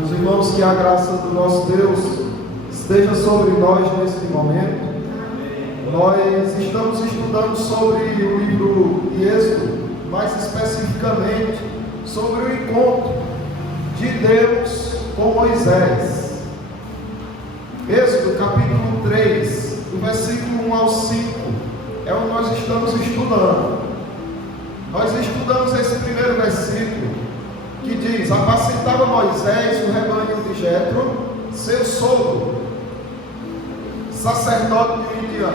Meus irmãos, que a graça do nosso Deus esteja sobre nós neste momento. Nós estamos estudando sobre o livro de Êxodo, mais especificamente sobre o encontro de Deus com Moisés. Êxodo capítulo 3, do versículo 1 ao 5, é o que nós estamos estudando. Nós estudamos esse primeiro versículo, que diz: apacentava Moisés o rebanho de Jetro, seu sogro, sacerdote de Midian,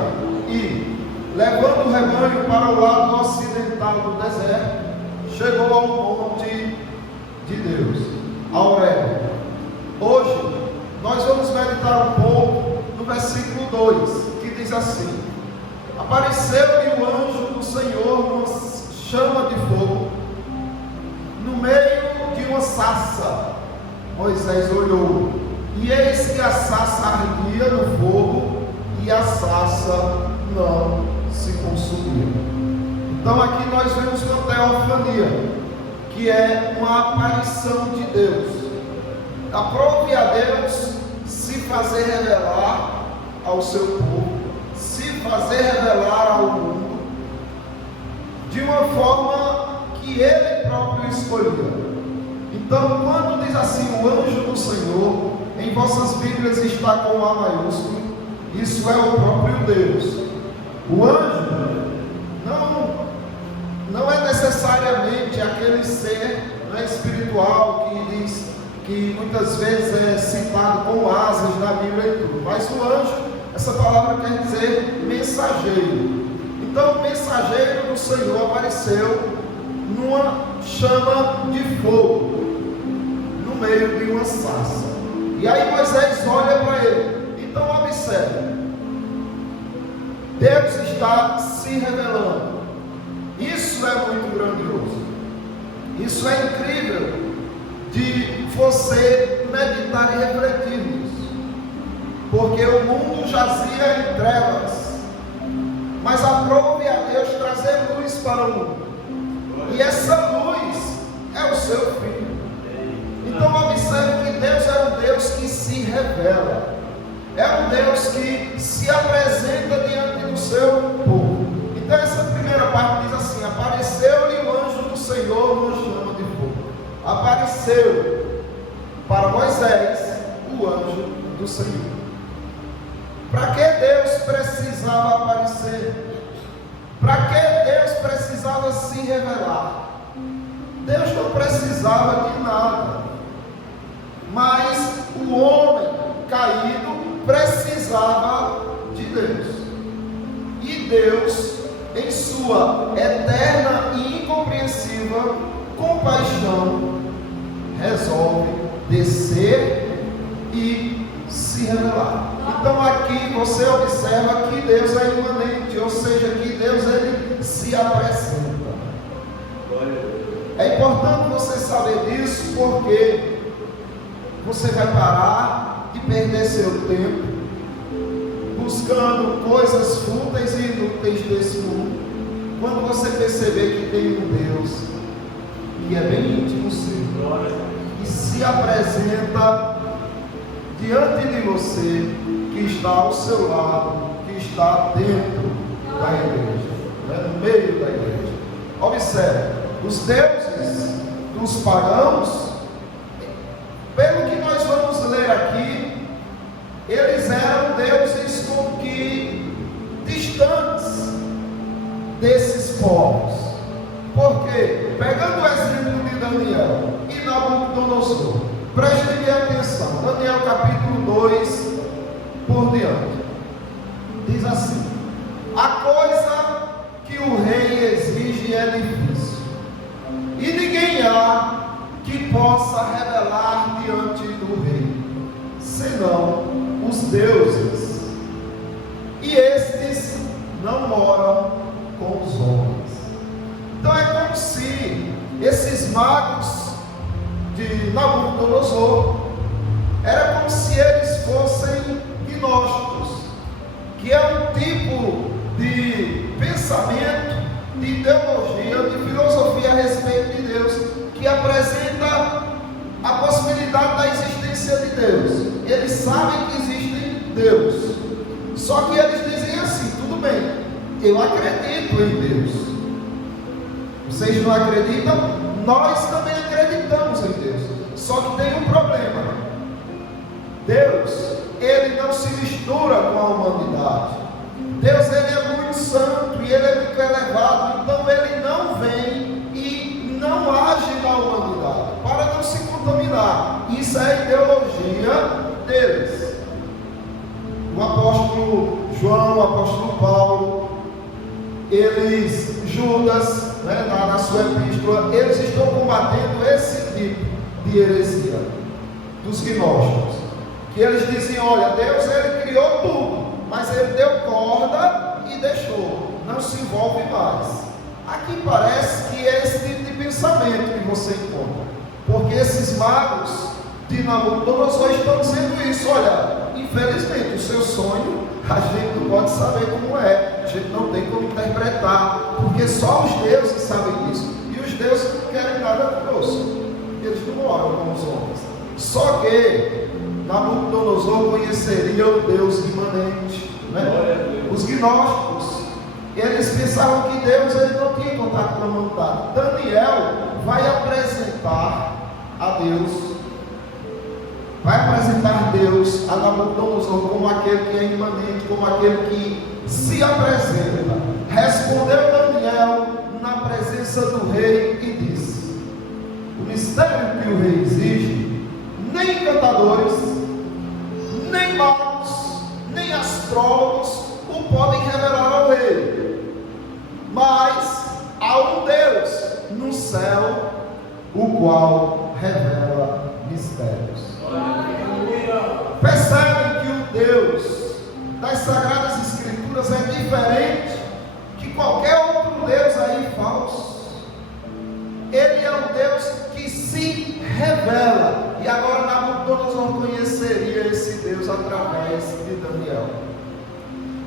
e, levando o rebanho para o lado ocidental do deserto, chegou ao monte de Deus, a Horebe. Hoje, nós vamos meditar um pouco no versículo 2, que diz assim: apareceu-lhe o anjo do Senhor numa chama de fogo, no meio de uma sarça. Moisés olhou, e eis que a sarça ardia no fogo, e a sarça não se consumia. Então aqui nós vemos uma teofania, que é uma aparição de Deus. Aprove a Deus se fazer revelar ao seu povo, se fazer revelar ao mundo, de uma forma que Ele próprio escolheu. Então, quando diz assim, o anjo do Senhor, em vossas Bíblias está com A maiúsculo, isso é o próprio Deus. O anjo não é necessariamente aquele ser espiritual que diz, que muitas vezes é citado com asas na Bíblia e tudo, mas o anjo, essa palavra quer dizer mensageiro. Então o mensageiro do Senhor apareceu numa chama de fogo, no meio de uma sarça. E aí Moisés olha para ele. Então observe, Deus está se revelando. Isso é muito grandioso. Isso é incrível de você meditar e refletir nisso, porque o mundo jazia em trevas, mas aprove a Deus trazer luz para o mundo, e essa luz é o seu Filho. Então observe que Deus é um Deus que se revela, é um Deus que se apresenta diante do seu povo. Então essa primeira parte diz assim: apareceu-lhe o anjo do Senhor numa chama de fogo. Apareceu para Moisés o anjo do Senhor. Para que Deus precisava aparecer? Para que Deus precisava se revelar? Deus não precisava de nada, mas o homem caído precisava de Deus. E Deus, em sua eterna e incompreensível compaixão, resolve descer e se revelar. Então aqui você observa que Deus é imanente, ou seja, que Deus ele se apresenta. É importante você saber disso, porque você vai parar de perder seu tempo buscando coisas fúteis e inúteis desse mundo, quando você perceber que tem um Deus que é bem íntimo seu, e se apresenta diante de você, que está ao seu lado, que está dentro da igreja, no meio da igreja. Observe, os deuses dos pagãos, pelo que nós vamos ler aqui, eles eram deuses como que distantes desses povos. Por quê? Pegando o exemplo de Daniel e Nabucodonosor, preste bem atenção, Daniel capítulo 2 por diante, diz assim: a coisa que o rei exige é difícil, e ninguém há que possa revelar diante do rei, senão os deuses, e estes não moram com os homens. Então é como se esses magos de Nabucodonosor, era como se eles fossem gnósticos, que é um tipo de pensamento, de ideologia, de filosofia a respeito de Deus, que apresenta a possibilidade da existência sabem que existe Deus. Só que eles dizem assim: tudo bem, eu acredito em Deus. Vocês não acreditam? Nós também acreditamos em Deus. Só que tem um problema. Deus, ele não se mistura com a humanidade. Deus, ele é muito santo e ele é muito elevado. Então ele não vem e não age na humanidade para não se contaminar. Isso é a ideologia deles. O apóstolo João, o apóstolo Paulo, eles, Judas, na sua epístola, eles estão combatendo esse tipo de heresia dos gnósticos, que eles dizem: olha, Deus, ele criou tudo, mas ele deu corda e deixou, não se envolve mais. Aqui parece que é esse tipo de pensamento que você encontra, porque esses magos de Nabucodonosor estão dizendo isso: olha, infelizmente o seu sonho a gente não pode saber como é, a gente não tem como interpretar, porque só os deuses sabem disso, e os deuses não querem nada conosco, eles não oram com os homens. Só que Nabucodonosor conheceria o Deus imanente, Os gnósticos, eles pensavam que Deus, ele não tinha contato com a humanidade. Daniel vai apresentar a Deus, vai apresentar Deus a Nabucodonosor como aquele que é imanente, como aquele que se apresenta. Respondeu Daniel na presença do rei e disse: o mistério que o rei exige, nem encantadores, nem magos, nem astrólogos o podem revelar ao rei, mas há um Deus no céu, o qual revela mistérios. Percebem que o Deus das Sagradas Escrituras é diferente que qualquer outro Deus aí falso. Ele é um Deus que se revela. E agora Nabucodonosor conheceria esse Deus através de Daniel.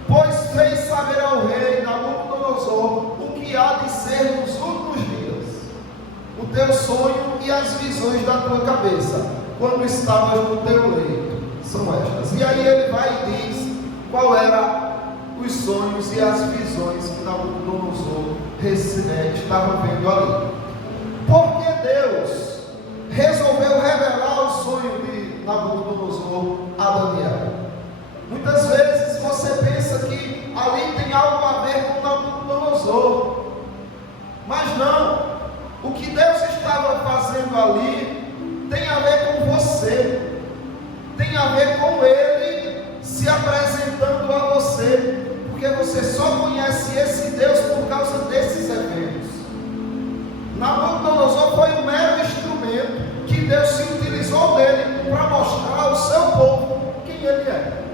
Pois fez saber ao rei Nabucodonosor o que há de ser nos últimos dias, o teu sonho e as visões da tua cabeça, quando estavas no teu leito, são estas. E aí ele vai e diz qual era os sonhos e as visões que Nabucodonosor estava vendo ali. Porque Deus resolveu revelar o sonho de Nabucodonosor a Daniel. Muitas vezes você pensa que ali tem algo a ver com Nabucodonosor, mas não. O que Deus estava fazendo ali tem a ver com você, tem a ver com Ele se apresentando a você, porque você só conhece esse Deus por causa desses eventos. Nabucodonosor foi um mero instrumento que Deus se utilizou dele para mostrar ao seu povo quem Ele é.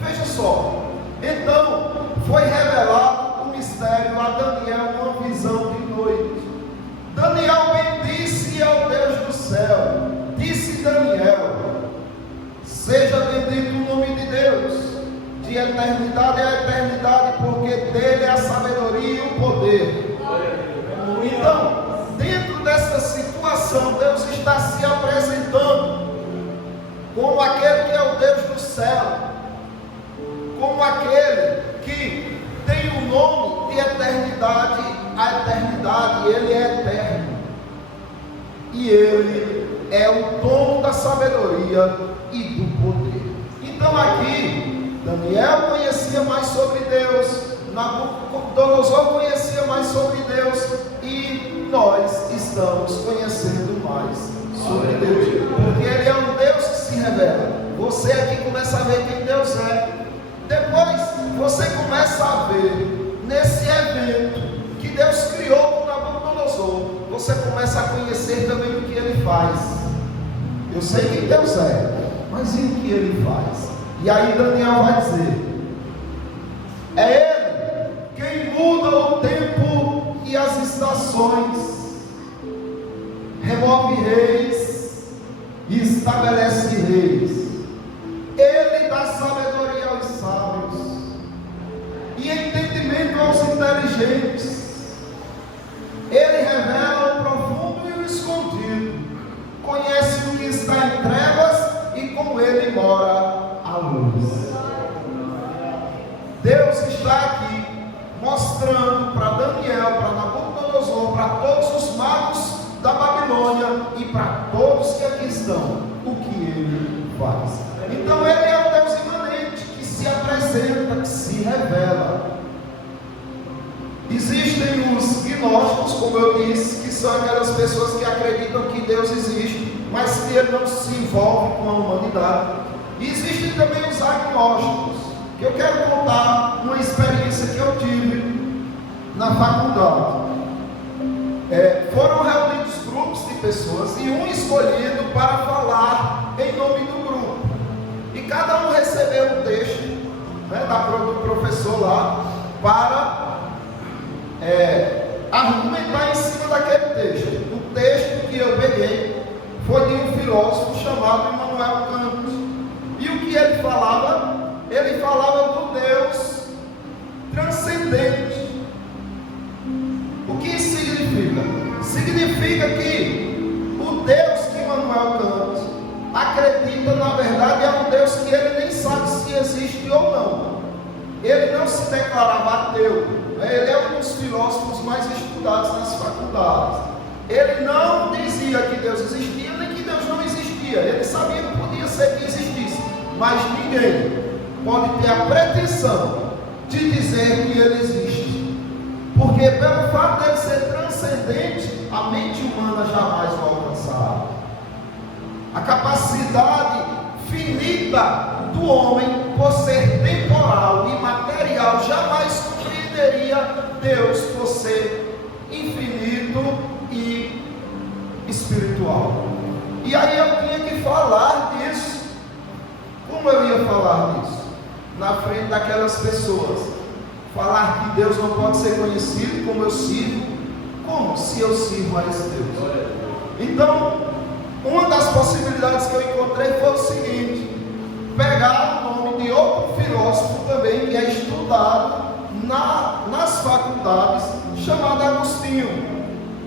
Veja só, então foi revelado o mistério a Daniel numa visão de noite. Daniel bendisse ao Deus do céu. Disse Daniel: seja bendito o nome de Deus, de eternidade a eternidade, porque dele é a sabedoria e o poder. Então, dentro dessa situação, Deus está se apresentando como aquele que é o Deus do céu, como aquele que tem o nome de eternidade a eternidade. Ele é eterno e Ele é o dono da sabedoria e do poder. Então aqui Daniel conhecia mais sobre Deus, Nabucodonosor conhecia mais sobre Deus, e nós estamos conhecendo mais sobre Deus, porque Ele é um Deus que se revela. Você aqui começa a ver quem Deus é. Depois você começa a ver nesse evento que Deus criou com Nabucodonosor, você começa a conhecer também o que Ele faz. Eu sei quem Deus é, mas e o que Ele faz? E aí Daniel vai dizer: é Ele quem muda o tempo e as estações, remove reis e estabelece reis. Ele dá sabedoria aos sábios e entendimento aos inteligentes. Ele revela o profundo e o escondido, conhece o que está em trevas, e com ele mora a luz. Deus está aqui mostrando para Daniel, para Nabucodonosor, para todos os magos da Babilônia e para todos que aqui estão, o que ele faz. Então ele é o Deus imanente que se apresenta, que se revela. Existem os gnósticos, como eu disse, que são aquelas pessoas que acreditam que Deus existe, mas que ele não se envolve com a humanidade. E existem também os agnósticos, que eu quero contar uma experiência que eu tive na faculdade. Foram reunidos grupos de pessoas e um escolhido para falar em nome do grupo. E cada um recebeu um texto, do professor lá para argumentar em cima daquele texto. O texto que eu peguei foi de um filósofo chamado Immanuel Kant. E o que ele falava? Ele falava do Deus transcendente. O que isso significa? Significa que o Deus que Immanuel Kant acredita, na verdade, é um Deus que ele nem sabe se existe ou não. Ele não se declarava ateu. Ele é um dos filósofos mais estudados nas faculdades. Ele não dizia que Deus existia, nem que Deus não existia. Ele sabia que podia ser que existisse, mas ninguém pode ter a pretensão de dizer que ele existe, porque pelo fato de ele ser transcendente, a mente humana jamais vai alcançar. A capacidade finita do homem, por ser temporal e material, jamais compreenderia Deus por ser infinito e espiritual. E aí eu tinha que falar disso. Como eu ia falar disso? Na frente daquelas pessoas. Falar que Deus não pode ser conhecido como eu sirvo. Como se eu sirvo a esse Deus? Então, uma das possibilidades que eu encontrei foi o seguinte: pegar o nome de outro filósofo também que é estudado nas faculdades, chamado Agostinho,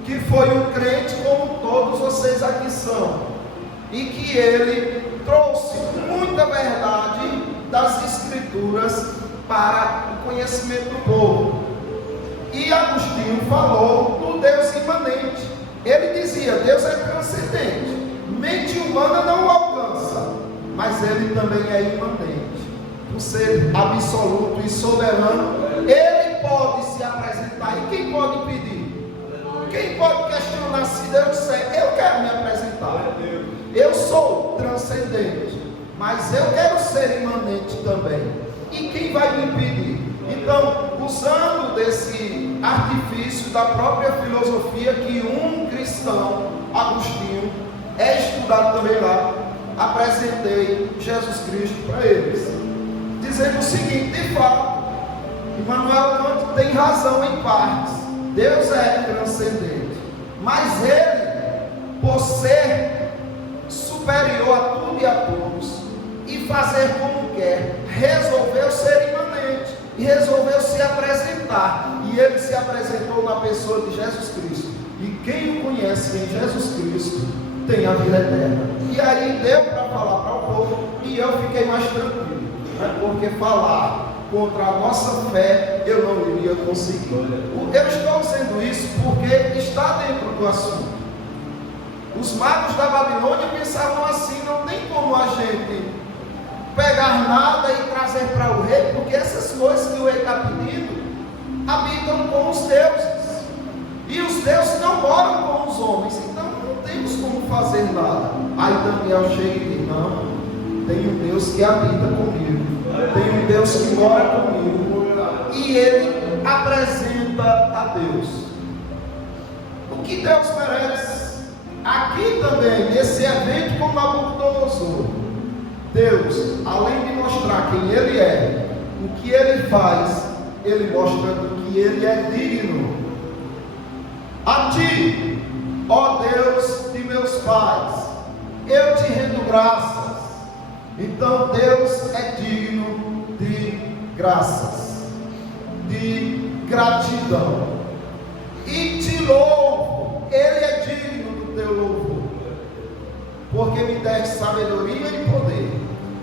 que foi um crente como todos vocês aqui são, e que ele trouxe muita verdade das escrituras para o conhecimento do povo. E Agostinho falou do Deus imanente. Ele dizia: Deus é transcendente, mente humana não o alcança, mas ele também é imanente. Por ser absoluto e soberano, ele pode se apresentar. E quem pode impedir? Quem pode questionar se Deus disser: eu quero me apresentar, eu sou transcendente, mas eu quero ser imanente também? E quem vai me impedir? Então, usando desse artifício da própria filosofia que um cristão, Agostinho, é estudado também lá, apresentei Jesus Cristo para eles, dizendo o seguinte: de fato, Immanuel Kant tem razão em partes. Deus é transcendente, mas ele, por ser superior a tudo e a todos e fazer como quer, resolveu ser imanente e resolveu se apresentar. E ele se apresentou na pessoa de Jesus Cristo. E quem o conhece em Jesus Cristo tem a vida eterna. E aí deu para falar para o povo, e eu fiquei mais tranquilo, porque falar contra a nossa fé eu não iria conseguir. Eu estou dizendo isso porque está dentro do assunto. Os magos da Babilônia pensavam assim: não tem como a gente pegar nada e trazer para o rei, porque essas coisas que o rei está pedindo habitam com os deuses, e os deuses não moram com os homens, então não temos como fazer nada. Aí Daniel chega e diz: não, tem um Deus que habita comigo, tem um Deus que mora comigo, e ele apresenta a Deus o que Deus merece. Aqui também, nesse evento com Nabucodonosor, Deus, além de mostrar quem ele é, o que ele faz, ele mostra que ele é digno. A ti, ó Deus de meus pais, eu te rendo graças. Então Deus é digno de graças, de gratidão, e te louvo. Ele é digno do teu louvor, porque me deste sabedoria e poder,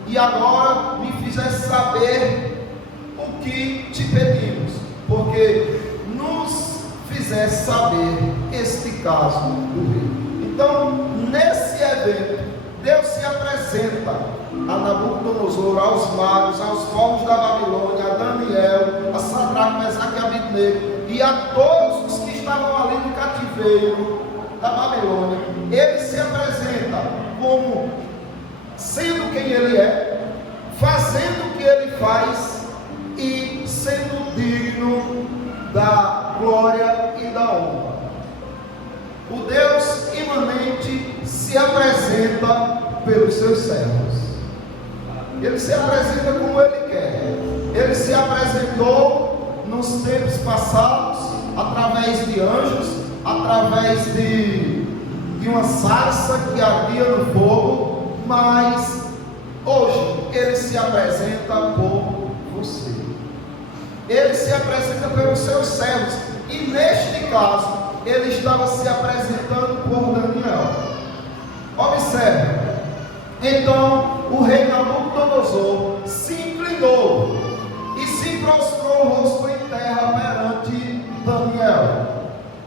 e agora me fizeste saber o que te pedimos, porque nos fizeste saber este caso do rei. Então, nesse evento, Deus se apresenta a Nabucodonosor, aos magos, aos povos da Babilônia, a Daniel, a Sadraque, Mesaque e Abednego, e a todos os que estavam ali no cativeiro da Babilônia. Ele se apresenta como sendo quem ele é, fazendo o que ele faz e sendo digno da glória e da honra. O Deus imanente se apresenta pelos seus servos. Ele se apresenta como ele quer. Ele se apresentou nos tempos passados através de anjos, através de uma sarça que ardia no fogo, mas hoje ele se apresenta por você. Ele se apresenta pelos seus servos, e neste caso ele estava se apresentando por Daniel. Observe. Então o rei Nabucodonosor se inclinou e se prostrou o rosto em terra perante Daniel,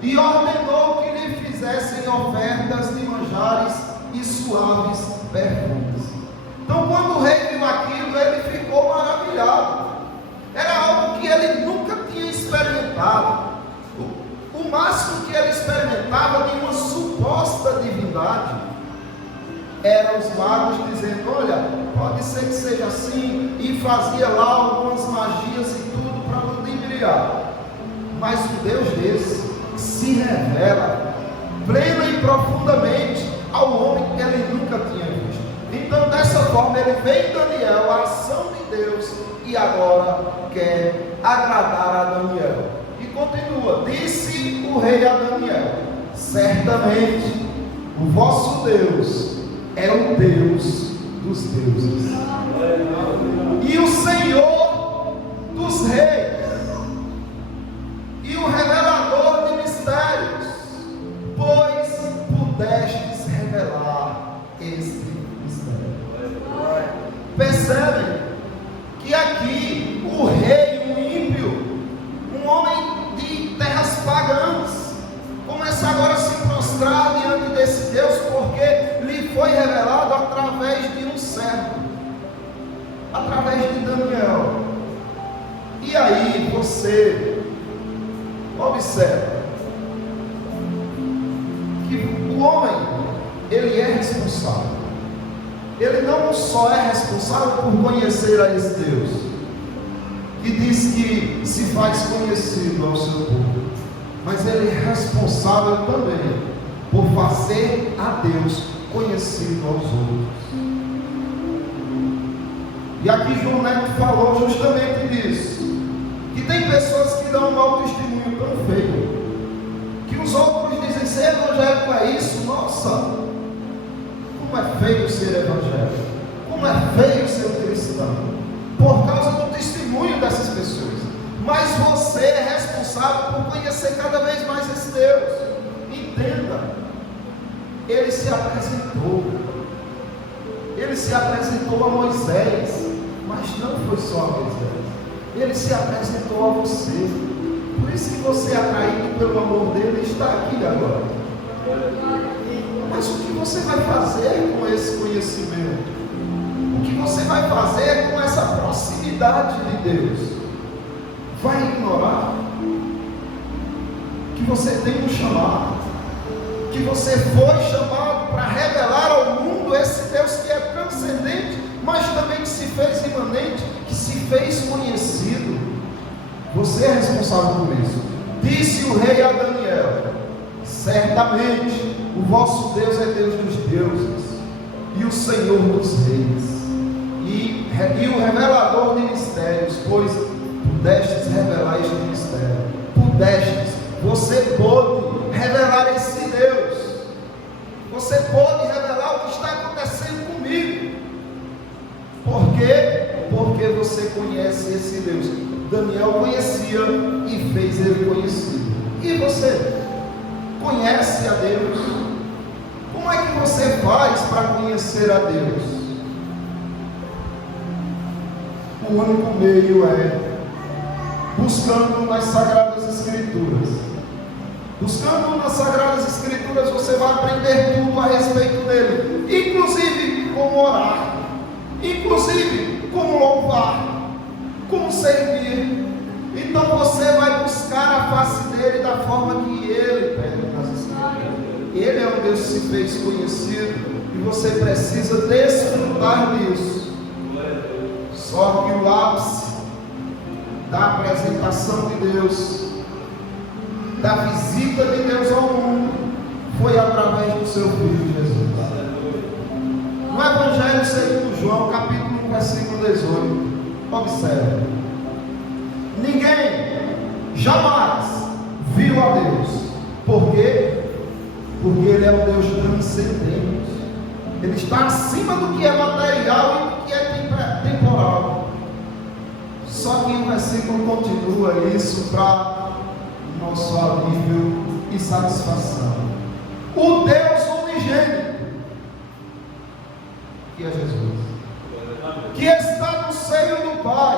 e ordenou que lhe fizessem ofertas de manjares e suaves perfumes. Então, quando o rei viu aquilo, ele ficou maravilhado. Era algo que ele nunca tinha experimentado. O máximo que ele experimentava de uma suposta divindade eram os magos dizendo: olha, pode ser que seja assim, e fazia lá algumas magias e tudo para ludibriar. Mas um Deus desse se revela plena e profundamente ao homem que ele nunca tinha visto. Então, dessa forma, ele vê em Daniel a ação de Deus e agora quer agradar a Daniel. E continua: disse o rei a Daniel: certamente o vosso Deus é o Deus dos deuses e o Senhor dos reis e o revelador de mistérios, pois pudestes revelar este mistério. Percebem que aqui o rei, o ímpio, um homem de terras pagãs, começa agora a se prostrar diante desse Deus, porque lhe foi revelado através de um servo, através de Daniel. E aí você observa que o homem, ele é responsável. Ele não só é responsável por conhecer a esse Deus, que diz que se faz conhecido ao seu povo, mas ele é responsável também por fazer a Deus conhecido aos outros. E aqui João Neto falou justamente disso, que tem pessoas que dão um mau testemunho tão feio, que os outros dizem: ser evangélico é isso, nossa, como é feio ser evangélico, como é feio ser um cristão, por causa do testemunho dessas pessoas. Mas você é responsável por conhecer cada vez mais esse Deus. Entenda, ele se apresentou a Moisés, mas não foi só a Moisés, ele se apresentou a você. Por isso que você, atraído pelo amor dele, está aqui agora. Mas o que você vai fazer com esse conhecimento? O que você vai fazer com essa proximidade de Deus? Vai ignorar que você tem um chamado, que você foi chamado para revelar ao mundo esse Deus que é transcendente, mas também que se fez imanente, que se fez conhecido? Você é responsável por isso. Disse o rei a Daniel: certamente o vosso Deus é Deus dos deuses e o Senhor dos reis e o revelador de mistérios, pois pudestes revelar este mistério. Pudestes, você pôde revelar esse Deus, você pôde revelar o que está acontecendo comigo. Por quê? Porque você conhece esse Deus. Daniel conhecia e fez ele conhecido. E você conhece a Deus? Como é que você faz para conhecer a Deus? o único meio é buscando nas Sagradas Escrituras. Buscando nas Sagradas Escrituras, você vai aprender tudo a respeito dele, inclusive como orar, inclusive como louvar, como servir. Então você vai buscar a face dele da forma que ele pede nas Escrituras. Ele é um Deus que se fez conhecido e você precisa desfrutar disso. Só que o ápice da apresentação de Deus, da visita de Deus ao mundo, foi através do seu Filho Jesus. No Evangelho segundo João, capítulo 1, versículo 18, observe: ninguém jamais viu a Deus. Por quê? Porque Ele é um Deus transcendente. Ele está acima do que é material e do que é temporal. Só que o versículo continua isso para nosso alívio e satisfação. O Deus unigênito, que é Jesus, que está no seio do Pai,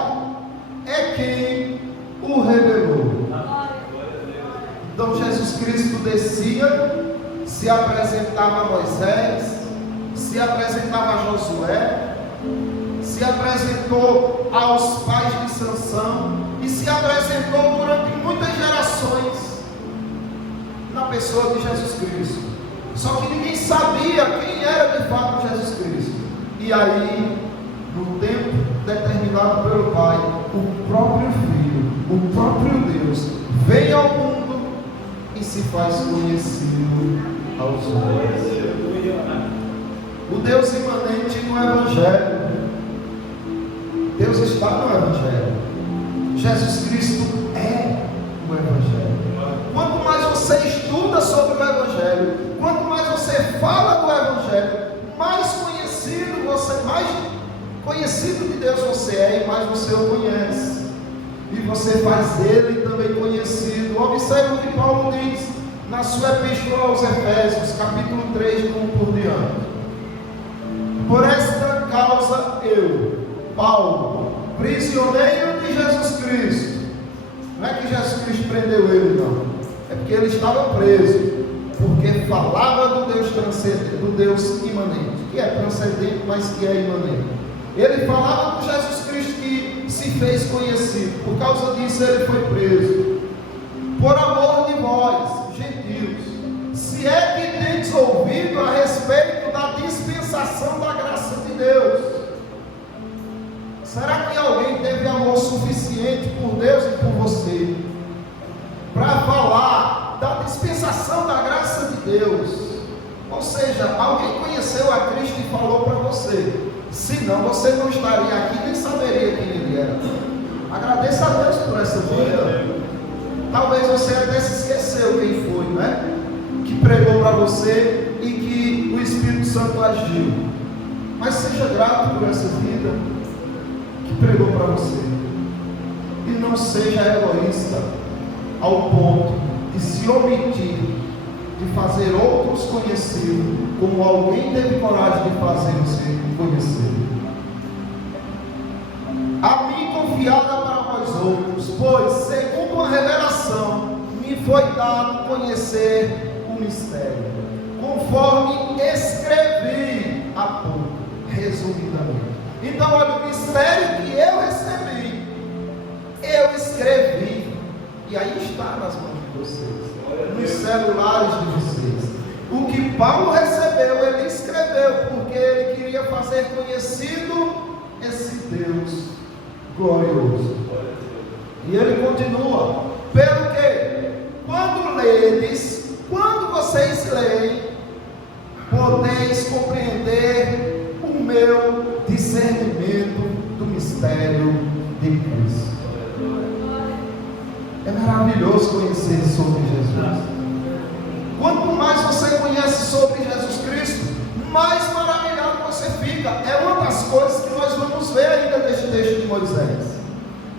é quem o revelou. Então Jesus Cristo descia, se apresentava a Moisés, se apresentava a Josué, se apresentou aos pais de Sansão e se apresentou durante muitas gerações na pessoa de Jesus Cristo. Só que ninguém sabia quem era de fato Jesus Cristo. E aí, no tempo determinado pelo Pai, o próprio Filho, o próprio Deus, vem ao mundo e se faz conhecido aos homens. O Deus imanente no Evangelho. Deus está no Evangelho. Jesus Cristo é o Evangelho. Quanto mais você estuda sobre o Evangelho, quanto mais você fala do Evangelho, mais conhecido de Deus você é, e mais você o conhece. E você faz ele também conhecido. Observe o que Paulo diz na sua epístola aos Efésios, capítulo 3, do 1 por diante. Por esta causa eu, Paulo, prisioneiro de Jesus Cristo. Não é que Jesus Cristo prendeu ele, não. É porque ele estava preso, porque falava do Deus transcendente, do Deus imanente, que é transcendente, mas que é imanente. Ele falava do Jesus Cristo que se fez conhecido. Por causa disso ele foi preso. Por amor de vós, gentios, se é que tendes ouvido a respeito da dispensação da graça de Deus. Será que alguém teve amor suficiente por Deus e por você para falar da dispensação da graça de Deus? Ou seja, alguém conheceu a Cristo e falou para você. Senão você não estaria aqui nem saberia quem ele era. Agradeça a Deus por essa vida. Talvez você até se esqueceu quem foi, né? Que pregou para você e que o Espírito Santo agiu. Mas seja grato por essa vida que pregou para você. E não seja egoísta ao ponto de se omitir de fazer outros conhecidos, como alguém teve coragem de fazer você conhecer. A mim confiada para vós outros, pois segundo a revelação me foi dado conhecer o mistério, conforme escrevi há pouco, resumidamente. Então olha, o mistério que eu recebi, eu escrevi, e aí está nas mãos de vocês, nos celulares de vocês. O que Paulo recebeu, ele escreveu, porque ele queria fazer conhecido esse Deus glorioso. E ele continua: pelo que, quando vocês leem, podeis compreender o meu discernimento do mistério de Cristo. É maravilhoso conhecer sobre Jesus. Quanto mais você conhece sobre Jesus Cristo, mais maravilhado você fica. É uma das coisas que nós vamos ver ainda neste texto de Moisés,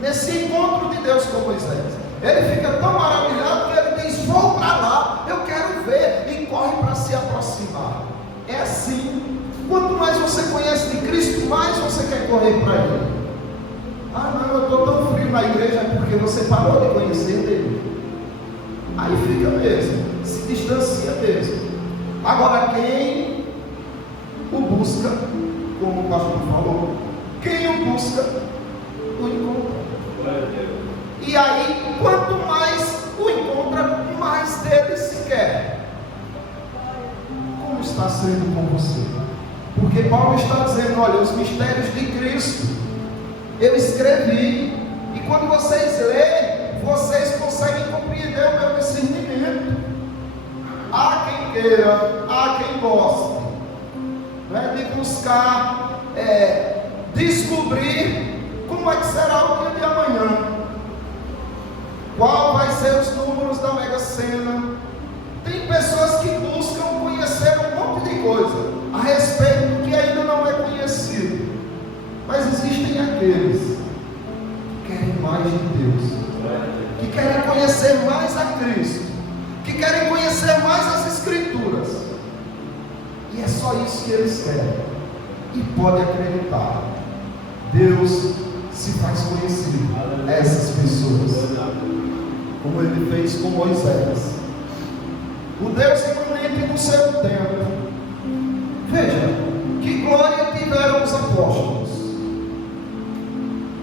nesse encontro de Deus com Moisés. Ele fica tão maravilhado que ele diz: vou para lá, eu quero ver, e corre para se aproximar. É assim. Quanto mais você conhece de Cristo, mais você quer correr para Ele. Ah, não, eu estou tão frio na igreja, é porque você parou de conhecer Deus. Aí fica mesmo, se distancia mesmo. Agora, quem o busca, como o pastor falou, quem o busca, o encontra. E aí, quanto mais o encontra, mais dele se quer. Como está sendo com você? Porque Paulo está dizendo, olha, os mistérios de Cristo eu escrevi, e quando vocês leem, vocês conseguem compreender o meu discernimento. Há quem queira, há quem goste, né, de buscar descobrir como é que será o dia de amanhã, qual vai ser os números da Mega Sena. Tem pessoas que buscam conhecer um monte de coisa a respeito do que ainda não é conhecido, mas existem aqueles que querem mais de Deus, que querem conhecer mais a Cristo, que querem conhecer mais as Escrituras, e é só isso que eles querem. E pode acreditar, Deus se faz conhecido a essas pessoas, como Ele fez com Moisés, o Deus imanente no seu tempo. Veja, que glória tiveram os apóstolos,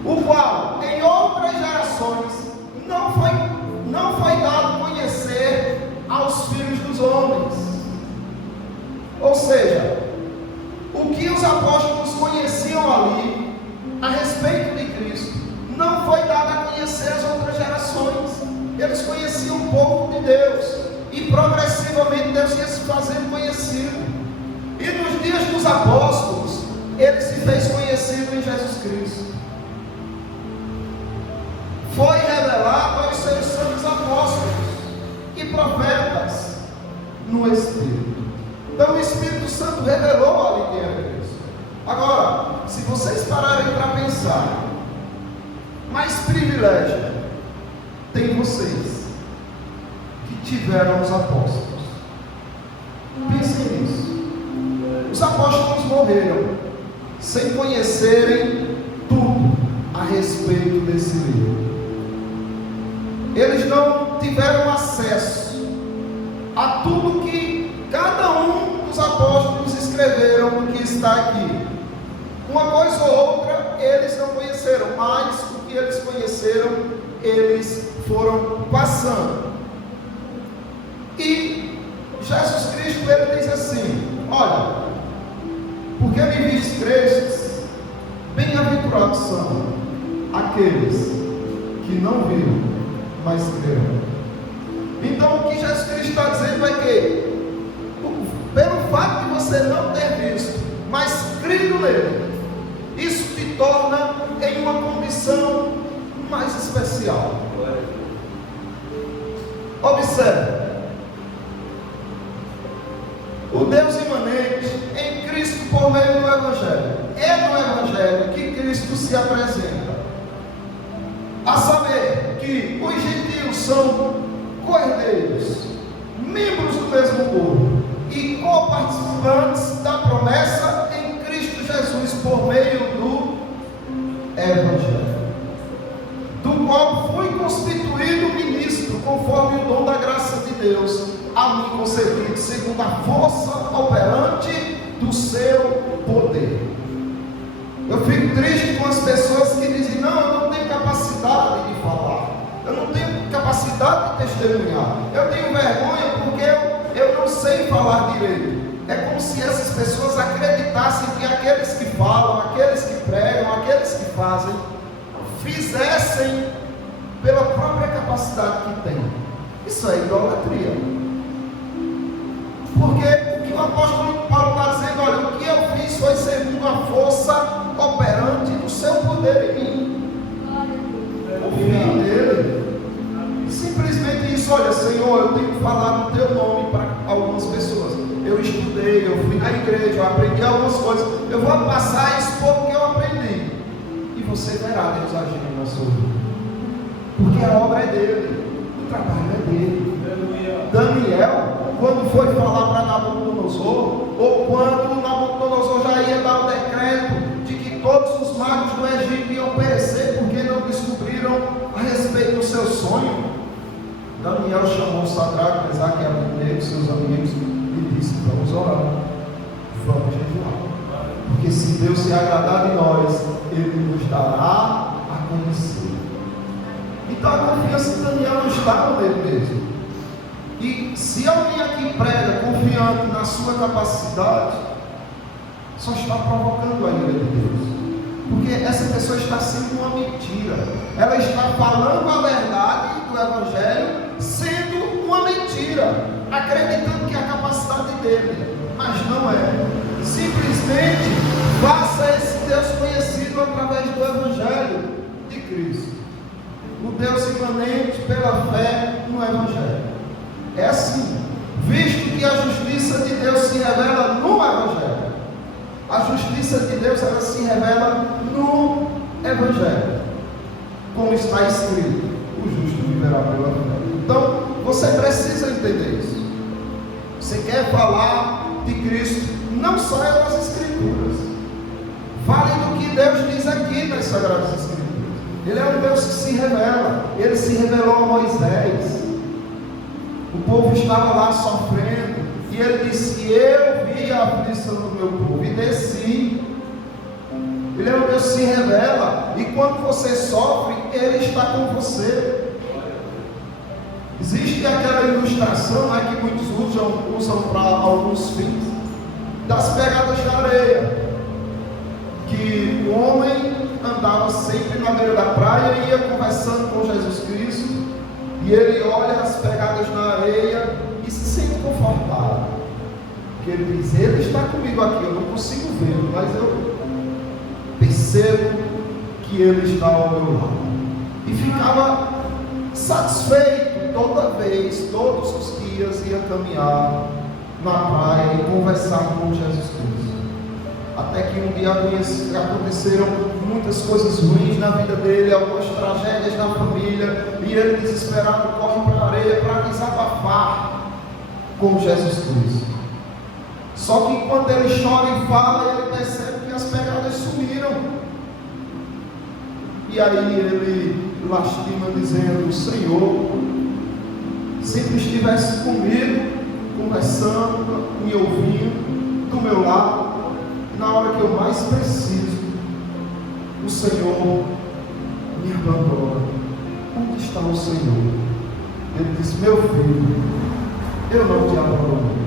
o qual em outras gerações não foi dado conhecer aos filhos dos homens. Ou seja, o que os apóstolos conheciam ali a respeito de Cristo não foi dado a conhecer às outras gerações. Eles conheciam um pouco de Deus, e progressivamente Deus ia se fazendo conhecido. E nos dias dos apóstolos, Ele se fez conhecido em Jesus Cristo. Foi revelado aos seus santos apóstolos e profetas no Espírito. Então o Espírito Santo revelou ali quem é Cristo. Agora, se vocês pararem para pensar, mais privilégio tem vocês que tiveram os apóstolos. Pensem nisso. Os apóstolos morreram sem conhecerem tudo a respeito desse livro. Eles não tiveram acesso a tudo que cada um dos apóstolos escreveram no que está aqui. Uma coisa ou outra eles não conheceram, mas o que eles conheceram, eles foram passando. E Jesus Cristo, Ele diz assim: olha, porque me vistes crestes, bem-aventurados são aqueles que não viram, mas creram. Então o que Jesus Cristo está dizendo é que, pelo fato de você não ter visto, mas crido nele, isso te torna em uma condição mais especial. Observe, o Deus imanente em Cristo por meio do Evangelho. É no Evangelho que Cristo se apresenta, a saber que os gentios são cordeiros, membros do mesmo corpo e coparticipantes da promessa em Cristo Jesus por meio do Evangelho, do qual fui constituído ministro conforme o dom da graça de Deus a mim concedido, segundo a força operante do seu poder. Eu fico triste com as pessoas que dizem: não, eu não tenho capacidade de falar, eu não tenho capacidade de testemunhar, eu tenho vergonha porque eu não sei falar direito. É como se essas pessoas acreditassem que aqueles que falam, aqueles que pregam, aqueles que fazem, fizessem pela própria capacidade que têm. Isso é idolatria. Porque o que o apóstolo Paulo está dizendo: olha, o que eu fiz foi segundo a força operante do seu poder em mim. O filho dele, simplesmente isso: olha, Senhor, eu tenho que falar o teu nome para algumas pessoas. Eu estudei, eu fui na igreja, eu aprendi algumas coisas. Eu vou passar a expor o que eu aprendi. E você verá Deus agindo na sua vida. Porque a obra é dele, o trabalho é dele. Daniel, quando foi falar para Nabucodonosor, ou quando Nabucodonosor já ia dar o decreto de que todos os magos do Egito iam perecer por Sadraque, Mesaque e Abednego, seus amigos, e disse: vamos orar, vamos jejuar. Porque se Deus se agradar de nós, Ele nos dará a conhecer. Então a confiança de Daniel não estava nele mesmo. E se alguém aqui prega confiando na sua capacidade, só está provocando a ira de Deus. Porque essa pessoa está sendo uma mentira. Ela está falando a verdade do Evangelho, sendo uma mentira, acreditando que é a capacidade dele, mas não é. Simplesmente faça esse Deus conhecido através do Evangelho de Cristo, o Deus imanente pela fé no Evangelho. É assim, visto que a justiça de Deus se revela no Evangelho. A justiça de Deus, ela se revela no Evangelho, como está escrito: o justo viverá pela fé. Então, você precisa entender isso. Você quer falar de Cristo, não saia das Escrituras. Fale do que Deus diz aqui nas Sagradas Escrituras. Ele é um Deus que se revela. Ele se revelou a Moisés. O povo estava lá sofrendo, e ele disse: eu vi a aflição do meu povo e desci. Ele é um Deus que se revela, e quando você sofre, Ele está com você. Existe aquela ilustração, né, que muitos usam para alguns fins, das pegadas de areia, que o homem andava sempre na beira da praia e ia conversando com Jesus Cristo, e ele olha as pegadas na areia e se sente confortável, porque ele diz: Ele está comigo aqui, eu não consigo vê-lo, mas eu percebo que Ele está ao meu lado, e ficava satisfeito toda vez, todos os dias ia caminhar na praia e conversar com Jesus Cristo. Até que um dia aconteceram muitas coisas ruins na vida dele, algumas tragédias na família, e ele, desesperado, corre para a areia para desabafar com Jesus Cristo. Só que quando ele chora e fala, ele percebe que as pegadas sumiram. E aí ele lastima, dizendo: Senhor, sempre estivesse comigo, conversando, me ouvindo, do meu lado, na hora que eu mais preciso, o Senhor me abandona. Onde está o Senhor? Ele disse: meu filho, eu não te abandono.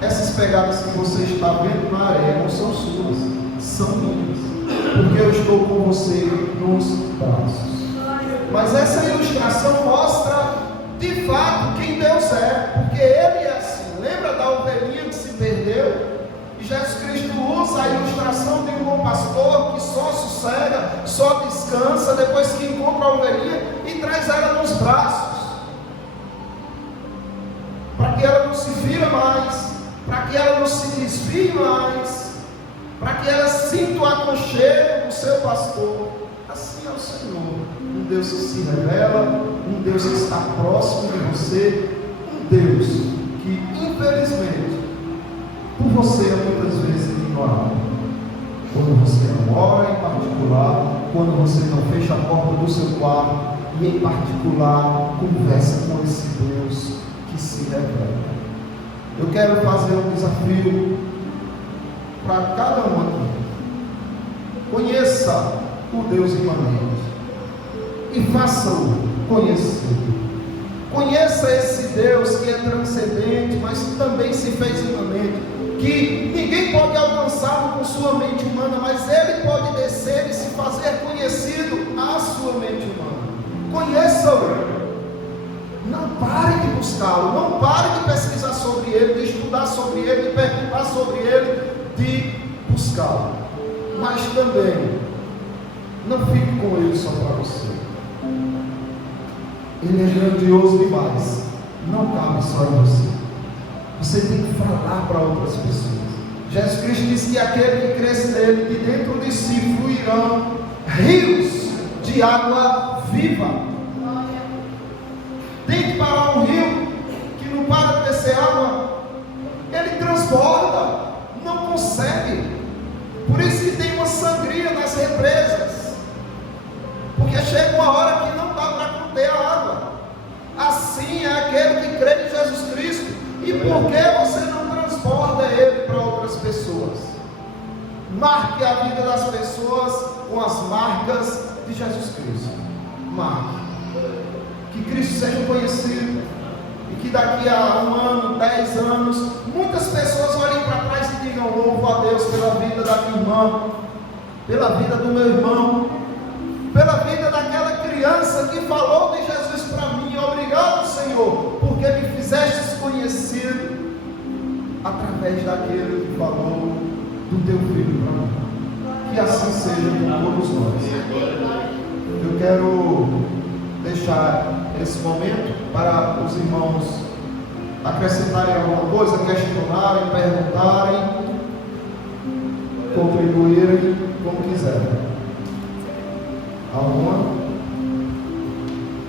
Essas pegadas que você está vendo na areia não são suas, são minhas, porque eu estou com você nos braços. Mas essa ilustração mostra de fato quem Deus é, porque Ele é assim. Lembra da ovelhinha que se perdeu? E Jesus Cristo usa a ilustração de um bom pastor que só sossega, só descansa depois que encontra a ovelhinha e traz ela nos braços, para que ela não se vira mais, para que ela não se desvie mais, para que ela sinta o aconchego do seu pastor. Assim é o Senhor, um Deus que se revela, um Deus que está próximo de você, um Deus que infelizmente por você é muitas vezes ignorado. Quando você não ora em particular, quando você não fecha a porta do seu quarto e em particular conversa com esse Deus que se revela. Eu quero fazer um desafio para cada um aqui. Conheça o Deus imanente e faça-o conhecer. Conheça esse Deus que é transcendente, mas também se fez imanente, que ninguém pode alcançá-lo com sua mente humana, mas Ele pode descer e se fazer conhecido à sua mente humana. Conheça-o. Não pare de buscá-lo, não pare de pesquisar sobre Ele, de estudar sobre Ele, de perguntar sobre Ele, de buscá-lo. Mas também, não fique com Ele só para você. Ele é grandioso demais, não cabe só em você. Você tem que falar para outras pessoas. Jesus Cristo disse que aquele que cresce nele, de dentro de si fluirão rios de água viva. Tem que parar um rio que não para de descer água, ele transborda, não consegue. Por isso que tem uma sangria nas represas, porque chega uma hora que não dá para conter a água. Assim é aquele que crê em por que você não transborda ele para outras pessoas? Marque a vida das pessoas com as marcas de Jesus Cristo. Marque. Que Cristo seja conhecido. E que daqui a 1 ano, 10 anos, muitas pessoas olhem para trás e digam: louvo a Deus pela vida da minha irmã, pela vida do meu irmão, pela vida daquela criança que falou de Jesus para mim. Obrigado, Senhor, porque me fizeste conhecido através daquele que falou do teu filho para mim. Que assim seja com todos nós. Eu quero deixar esse momento para os irmãos acrescentarem alguma coisa, questionarem, perguntarem, contribuírem como quiserem. Alguma?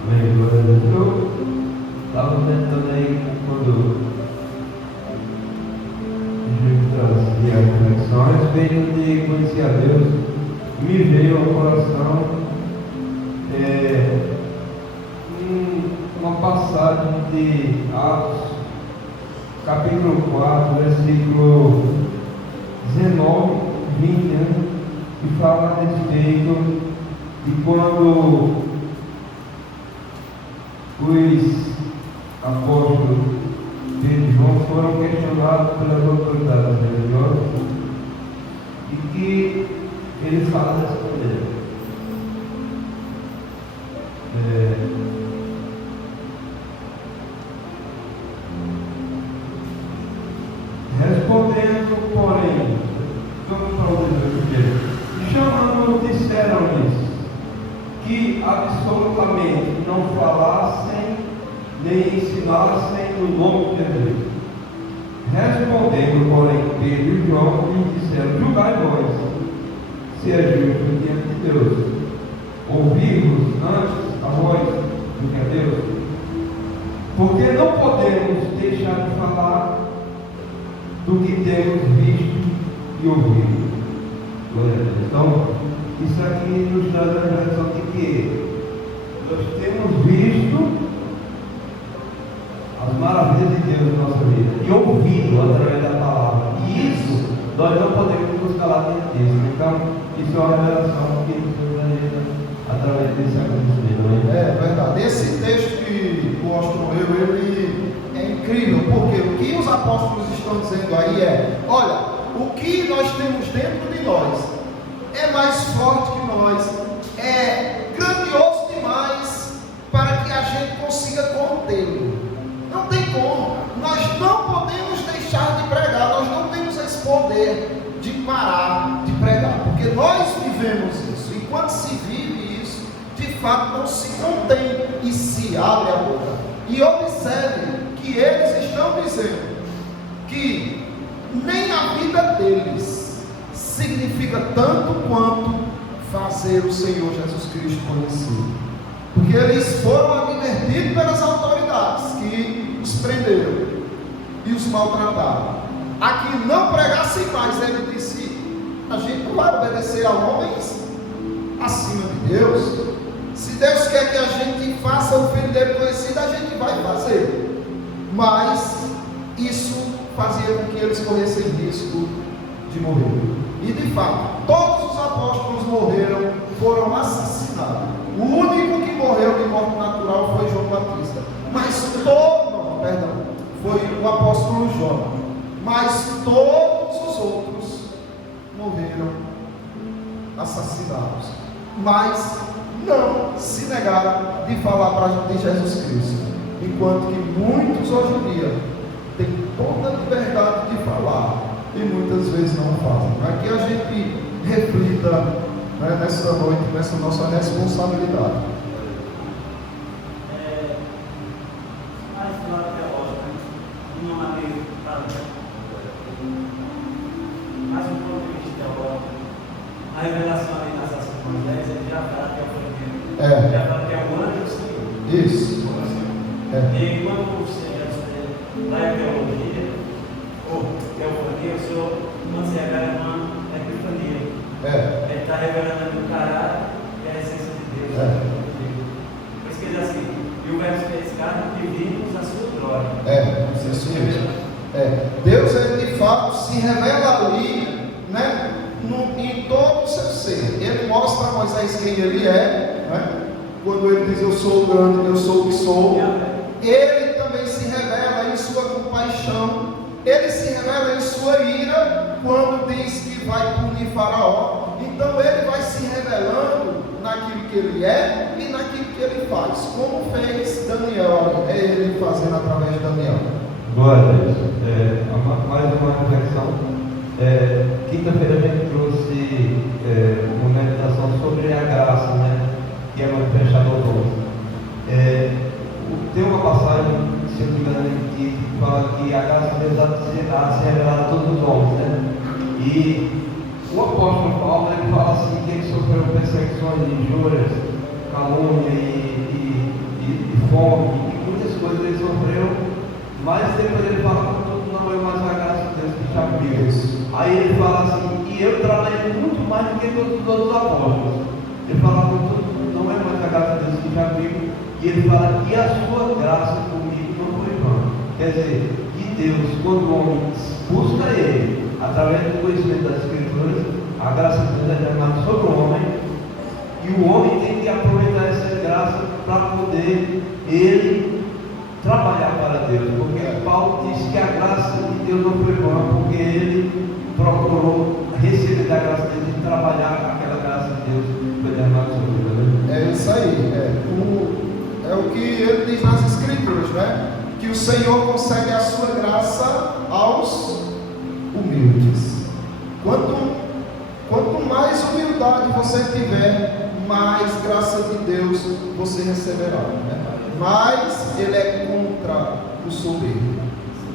Amém, glória a Deus. Eu estava tentando aí, quando trazia a conexão a respeito de conhecer a Deus, me veio ao coração uma passagem de Atos, capítulo 4, versículo 19, 20, que fala a respeito de quando os apóstolos Pedro e João foram questionados pelas autoridades religiosas e que eles falam dessa maneira. Respondendo, porém, vamos para o desejo, chamando, disseram-lhes que absolutamente não falassem nem ensinassem no nome de Deus. Respondendo, porém, Pedro e João lhe disseram: julgai vós, se é justo diante de Deus, ouvir-vos antes a vós do que a Deus, porque não podemos deixar de falar do que temos visto e ouvido. Glória a Deus. Então, isso aqui nos dá a impressão de que nós temos visto as maravilhas de Deus na nossa vida e ouvido através da palavra, e isso nós não podemos nos calar diante disso. Então, isso é uma revelação que nos ajuda através desse acontecimento. É verdade. Esse texto que o apóstolo leu, ele é incrível, porque o que os apóstolos estão dizendo aí é: olha, o que nós temos dentro de nós é mais forte que nós, é grandioso demais para que a gente consiga contê-lo. Não tem como. Nós não podemos deixar de pregar, nós não temos esse poder de parar de pregar, porque nós vivemos isso. E quando se vive isso, de fato não se contém e se abre a boca. E observe que eles estão dizendo que nem a vida deles significa tanto quanto fazer o Senhor Jesus Cristo conhecido, porque eles foram advertidos pelas autoridades que os prenderam e os maltrataram, a que não pregassem mais. Ele disse: a gente não vai obedecer a homens acima de Deus. Se Deus quer que a gente faça o filho dele conhecido, a gente vai fazer. Mas isso fazia com que eles corressem risco de morrer. E de fato, todos os apóstolos morreram, foram assassinados. O único que morreu de morte natural foi João Batista. Mas foi o apóstolo João. Mas todos os outros morreram assassinados. Mas não se negaram de falar de Jesus Cristo. Enquanto que muitos hoje em dia têm toda a liberdade de falar e muitas vezes não fazem. Para que a gente reflita, né, nessa noite, nessa nossa responsabilidade. Mais um ponto de vista teológico, a revelação ali na Sação de Moisés, ele já fala que é o Senhor. Já fala que é o anjo do Senhor. Isso. E quando o Senhor lá em teologia, ou teofania, o Senhor, quando se revela uma epifania. Ele está revelando o caráter e a essência de Deus. Por isso que ele diz assim: e o verbo fez carne e vimos a sua glória. Isso mesmo. Deus de fato se revela ali, né, em todo o seu ser. Ele mostra a Moisés quem ele é, né? Quando ele diz eu sou grande, eu sou o que sou. Ele também se revela em sua compaixão. Ele se revela em sua ira quando diz que vai punir Faraó. Então ele vai se revelando naquilo que ele é e naquilo que ele faz, como fez Daniel, ele fazendo através de Daniel. Glória a Deus. Mais uma reflexão. Quinta-feira a gente trouxe uma meditação sobre a graça, né? Que é uma fechada ao doce. Tem uma passagem, se eu não me engano, que fala que a graça de Deus há se revelar a todos os homens, né? E o apóstolo Paulo, ele fala assim que ele sofreu perseguições, injúrias, calúnia e fome, e muitas coisas ele sofreu, mas depois ele fala que tudo não é mais a graça de Deus que está comigo. Aí ele fala assim, e eu trabalhei muito mais do que todos os outros apóstolos. Ele fala que tudo não é mais a graça de Deus que está comigo, e ele fala que a sua graça comigo não foi vã. Quer dizer, que Deus, quando o homem busca ele, através do conhecimento das Escrituras, a graça de Deus é derramada sobre o homem, e o homem tem que aproveitar essa graça para poder ele trabalhar para Deus, porque Paulo diz que a graça de Deus não foi vã, porque ele procurou receber da graça de Deus e trabalhar aquela graça de Deus que foi derramada sobre ele. É isso aí, é o que ele diz nas Escrituras, né? Que o Senhor concede a sua graça aos humildes. Quanto mais humildade você tiver, mais graça de Deus você receberá, né? Mas ele é contra o soberbo.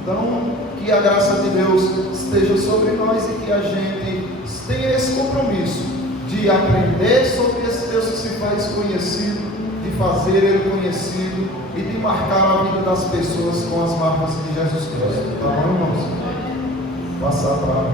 Então, que a graça de Deus esteja sobre nós e que a gente tenha esse compromisso de aprender sobre esse Deus que se faz conhecido, de fazer ele conhecido e de marcar a vida das pessoas com as marcas de Jesus Cristo. Tá bom, irmãos? Passar para